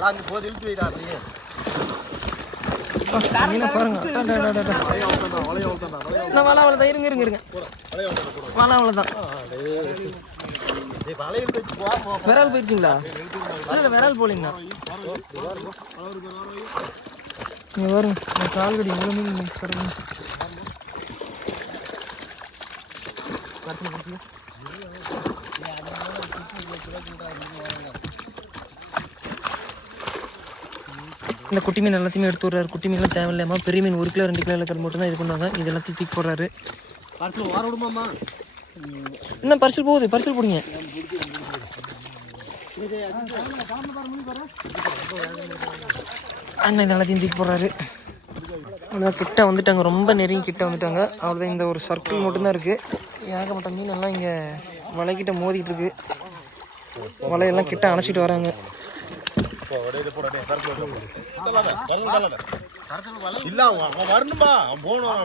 பாருங்க வலை அவ்வளோதான் இருங்க வலை அவ்வளோதான் விரால் போயிடுச்சுங்களா இல்லை விரால் போலிங்கண்ணா நீங்கள் பாருங்க கால்கடி எவ்வளோ மீன் கிடக்குங்க இந்த குட்டி மீன் எல்லாத்தையுமே எடுத்து விடுறாரு. குட்டி மீன்லாம் தேவையில்லாமா பெரிய மீன் 1 கிலோ 2 கிலோ இருக்கிறது மட்டும் தான் இது பண்ணுவாங்க. இது எல்லாத்தையும் தூக்கி போடுறாரு. இன்னும் பரிசல் போகுது, பரிசல் போடுங்க. அண்ணன் இது எல்லாத்தையும் தூக்கி போடுறாரு. அவ்வளோதான் கிட்ட வந்துட்டாங்க, ரொம்ப நெருங்கி கிட்ட வந்துட்டாங்க. அவ்வளோதான் இந்த ஒரு சர்க்கிள் மட்டும்தான் இருக்குது. ஏகப்பட்ட மீன் எல்லாம் இங்கே வலைக்கிட்ட மோதிட்டு இருக்கு. வலையெல்லாம் கிட்ட அணைச்சிட்டு வராங்க. இல்ல வரணுமா போகணும்.